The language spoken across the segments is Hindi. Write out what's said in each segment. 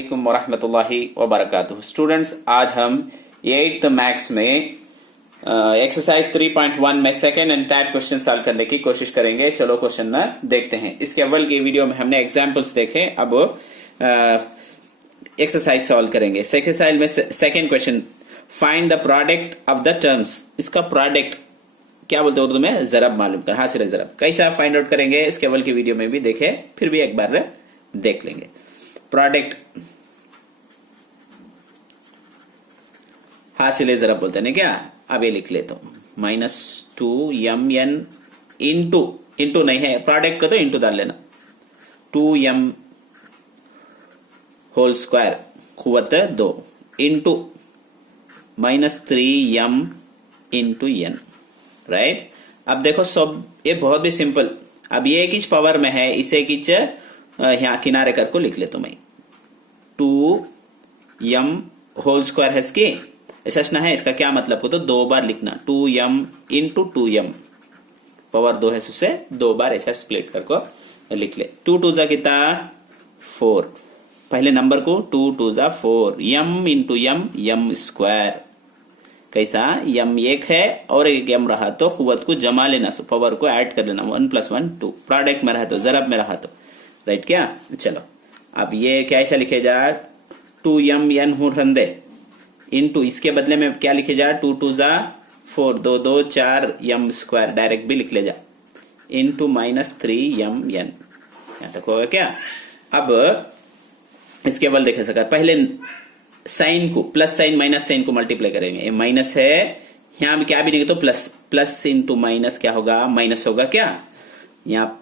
वालेकुम वरहमतुल्लाहि वबरकातुहू। स्टूडेंट्स, आज हम 8th मैथ्स में एक्सरसाइज 3.1 में second and third question solve करने की कोशिश करेंगे। चलो क्वेश्चन न देखते हैं। इसके अव्वल की वीडियो में हमने एग्जांपल्स देखे, अब एक्सरसाइज सॉल्व करेंगे। एक्सरसाइज में second question, find the product of the terms. इसका प्रोडक्ट क्या बोलते हैं उर्दू में? जरब मालूम कर, हासिल जरब। कैसा फाइंड आउट करेंगे इसके अव्वल की वीडियो में भी देखे, फिर भी एक बार देख लेंगे। प्रोडक्ट हासिल जरब बोलते हैं क्या? अब ये लिख लेता हूं, -2mn इंटू नहीं है, प्रोडक्ट का तो इंटू डाल लेना, 2m होल स्क्वायर कुव्वत 2 into -3m into n। Right. अब देखो सब ये बहुत भी सिंपल। अब ये किस पावर में है, इसे किच यहाँ किनारे कर को लिख लेता हूं मैं, 2m होल स्क्वायर है इसकी, ऐसा ना है। इसका क्या मतलब को तो दो बार लिखना, 2m इंटू 2m पावर 2 है, उससे दो बार ऐसा स्प्लिट करको लिख ले। 2 2 जा कितना 4, पहले नंबर को 2 2 जा 4, m इंटू m स्क्वायर। कैसा? m एक है और एक m रहा तो कुव्वत को जमा लेना, पावर को ऐड कर लेना, 1 + 1 2। प्रोडक्ट में रहा तो, जरब में रहा तो, राइट क्या? चलो अब ये क्या ऐसा लिखे जा, 2m n हो रंदे इंटू, इसके बदले में क्या लिखे जा, 2 2 जा 4, 2 2 4 m स्क्वायर, डायरेक्ट भी लिख ले जा, इंटू -3m n। यहां तक होगा क्या? अब इसके बल देखे सका, पहले साइन को, प्लस साइन माइनस साइन को मल्टीप्लाई करेंगे। ये माइनस है, यहां भी क्या भी नहीं तो प्लस, प्लस इंटू माइनस क्या होगा, माइनस होगा क्या? यहाँ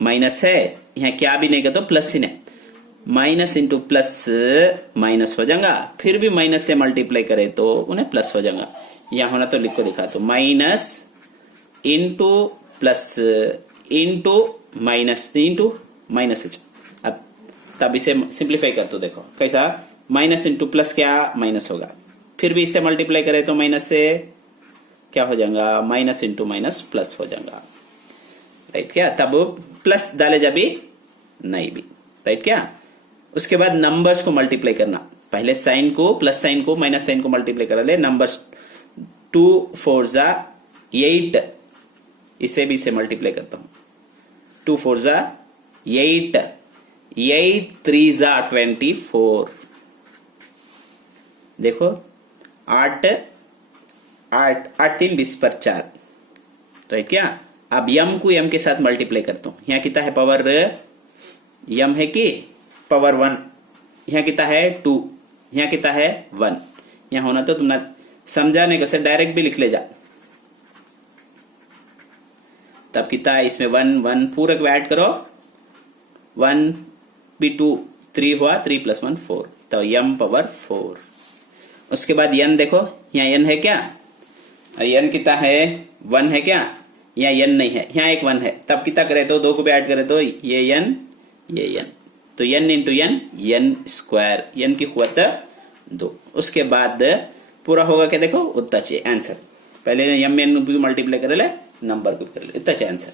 माइनस है, यहाँ क्या भी नहीं तो प्लस ही नहीं, माइनस इंटू प्लस माइनस हो जाएगा, फिर भी माइनस से मल्टीप्लाई करे तो उन्हें प्लस हो जाएगा। यहां होना तो लिख को दिखा, तो minus into plus into minus into minus. अब तब इसे सिंप्लीफाई कर तो देखो कैसा, माइनस इंटू प्लस क्या माइनस होगा, फिर भी इससे मल्टीप्लाई करे तो माइनस से क्या हो जाएगा, माइनस इंटू माइनस प्लस हो जाएगा, राइट क्या? तब प्लस डाले जा भी नहीं भी, राइट क्या? उसके बाद नंबर्स को मल्टीप्लाई करना, पहले साइन को, प्लस साइन को, माइनस साइन को मल्टीप्लाई कर ले। नंबर्स 2 4 जा 8, इसे भी इसे मल्टीप्लाई करता हूं, 2 4 जा 8, 8 3 जा 24। देखो 8 8 8 3 20 पर 4, राइट क्या? अब m को m के साथ मल्टीप्लाई करता हूं, यहां कितना है पावर, m है कि पावर 1, यहाँ कितना है 2, यहाँ कितना है 1। यहाँ होना तो तुमने समझाने का से डायरेक्ट भी लिख ले जा, तब कितना है इसमें 1 1 पूरे को ऐड करो, 1 भी 2 3 हुआ, 3 + 1 4, तो m पावर 4। उसके बाद n देखो, यहाँ n है क्या, n कितना है 1 है क्या, यहाँ n नहीं है, यहाँ एक 1 है, तब कितना करे तो दो को भी ऐड करे तो ये n ये n, तो n into n square, n की कुव्वत 2। उसके बाद पूरा होगा क्या, देखो उतना चाहिए आंसर, पहले m n भी मल्टीप्लाई कर ले, नंबर को कर ले, इतना चाहिए आंसर।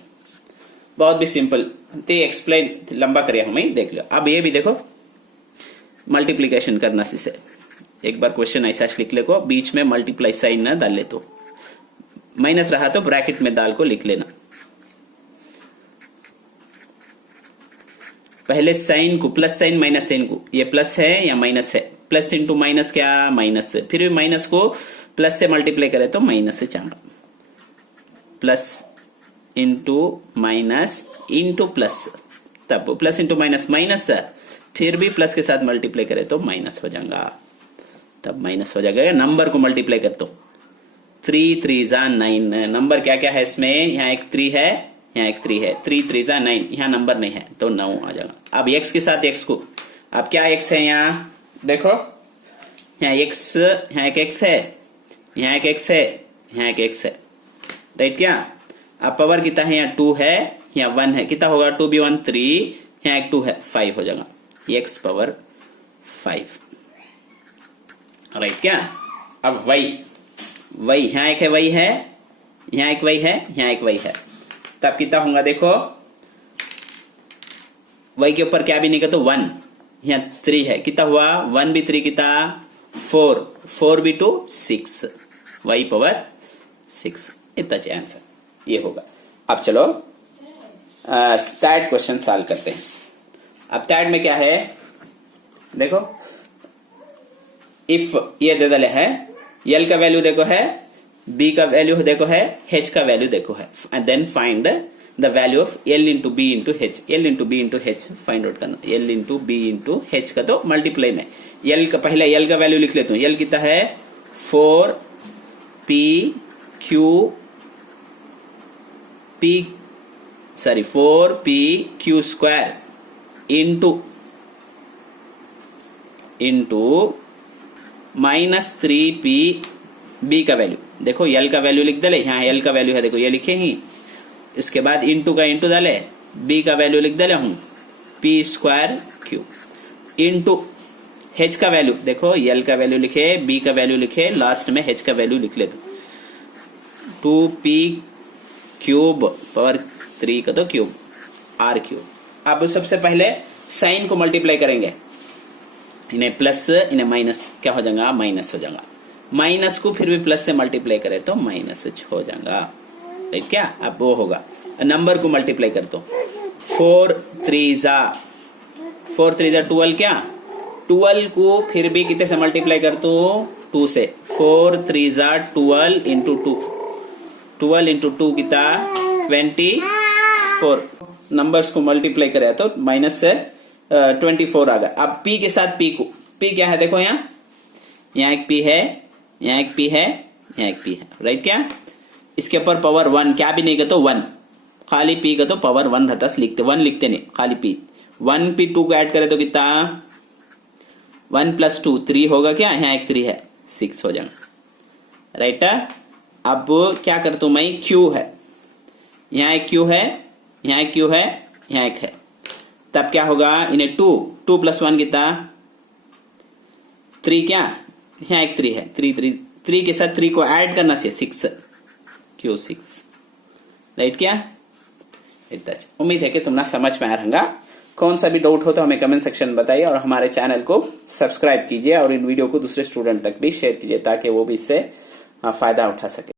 बहुत भी सिंपल, तो एक्सप्लेन लंबा करिए हमें, देख लो। अब ये भी देखो मल्टीप्लीकेशन करना से एक बार क्वेश्चन ऐसा लिख ले को, बीच में मल्टीप्लाई साइन न डाल ले, तो माइनस रहा तो ब्रैकेट में डाल को लिख लेना। पहले साइन को, प्लस साइन माइनस साइन को, ये प्लस है या माइनस है, प्लस इंटू माइनस क्या माइनस, फिर भी माइनस को प्लस से मल्टीप्लाई करे तो माइनस से चांगा, plus into minus into plus, तब प्लस इंटू माइनस माइनस, फिर भी प्लस के साथ मल्टीप्लाई करे तो माइनस हो जाएगा, तब माइनस हो जाएगा। नंबर को मल्टीप्लाई कर दो, 3 3 जा 9, नंबर क्या क्या है इसमें, यहाँ एक 3 है, यहाँ एक 3 है, 3 3 जा 9, यहाँ नंबर नहीं है तो 9 आ जाएगा। अब x के साथ x को, अब क्या x है, यहाँ देखो, यहाँ x, यहाँ एक x है, यहाँ एक x है, यहाँ एक x है, राइट क्या? अब पावर कितना है, यहाँ 2 है, यहाँ 1 है, कितना होगा, 2 भी 1 3, यहाँ एक 2 है, 5 हो जाएगा, x पावर 5, राइट क्या? अब y यहाँ एक है, y है, यहाँ एक y है, यहाँ एक y है, तब कितना होगा देखो, y के ऊपर क्या भी नहीं कर तो 1, यहाँ 3 है, कितना हुआ 1 भी 3 कितना 4, 4 भी 2 6, y पावर 6, इतना चाहिए आंसर ये होगा। अब चलो स्टैट क्वेश्चन सॉल्व करते हैं। अब स्टैट में क्या है देखो, इफ ये दे दले है, एल का वैल्यू देखो है, बी का वैल्यू देखो है, एच का वैल्यू देखो है, and then find the value of L into B into H. L into B into H find out करना। L into B into H का तो मल्टीप्लाई में एल का पहले एल का वैल्यू लिख लेता हूं। एल कितना है 4 P Q P sorry 4 P Q square into minus 3 P B का वैल्यू देखो, एल का वैल्यू लिख दले, यहाँ एल का वैल्यू है देखो ये लिखे ही, इसके बाद इंटू का इंटू डाले, बी का वैल्यू लिख दले हूं P square Q into H का वैल्यू देखो, एल का वैल्यू लिखे, बी का वैल्यू लिखे, लास्ट में एच का वैल्यू लिख ले दो 2 पी क्यूब पावर 3 का तो क्यूब आर क्यूब। अब सबसे पहले साइन को मल्टीप्लाई करेंगे, इन्हें प्लस इन्हें माइनस क्या हो जाएगा माइनस हो जाएगा, माइनस को फिर भी प्लस से मल्टीप्लाई करें तो माइनस हो जाएगा, राइट क्या। अब वो होगा नंबर को मल्टीप्लाई कर दो, 4 3 जा 12 क्या, 12 को फिर भी कितने से मल्टीप्लाई कर दो 2 से, 4 3 जा 12 इंटू 2, 12 इंटू 2 कितना 24, नंबर्स को मल्टीप्लाई करें तो माइनस से 24 आ गया। अब p के साथ p को, p क्या है देखो, यहाँ एक p है, यहाँ एक p है, यहाँ एक p है, राइट क्या। इसके ऊपर पावर 1 क्या भी नहीं का तो 1, खाली p का तो पावर 1 रहता, लिखते 1 लिखते नहीं, खाली p 1 p 2 को ऐड करे तो कितना 1 प्लस 2 3 होगा क्या, यहाँ एक 3 है 6 हो जाएगा, राइट। अब क्या करता हूं मैं, q है, यहाँ एक q है, यहाँ एक q है, यहाँ एक है, तब क्या होगा इन्हें 2 प्लस 1 कितना 3 क्या, यहाँ एक 3 है, 3 के साथ 3 को ऐड करना से 6 q6, राइट क्या। इतना उम्मीद है कि तुमने समझ में आ रहा। कौन सा भी डाउट हो तो हमें कमेंट सेक्शन में बताइए और हमारे चैनल को सब्सक्राइब कीजिए और इन वीडियो को दूसरे स्टूडेंट तक भी शेयर कीजिए ताकि वो भी इससे फायदा उठा सके।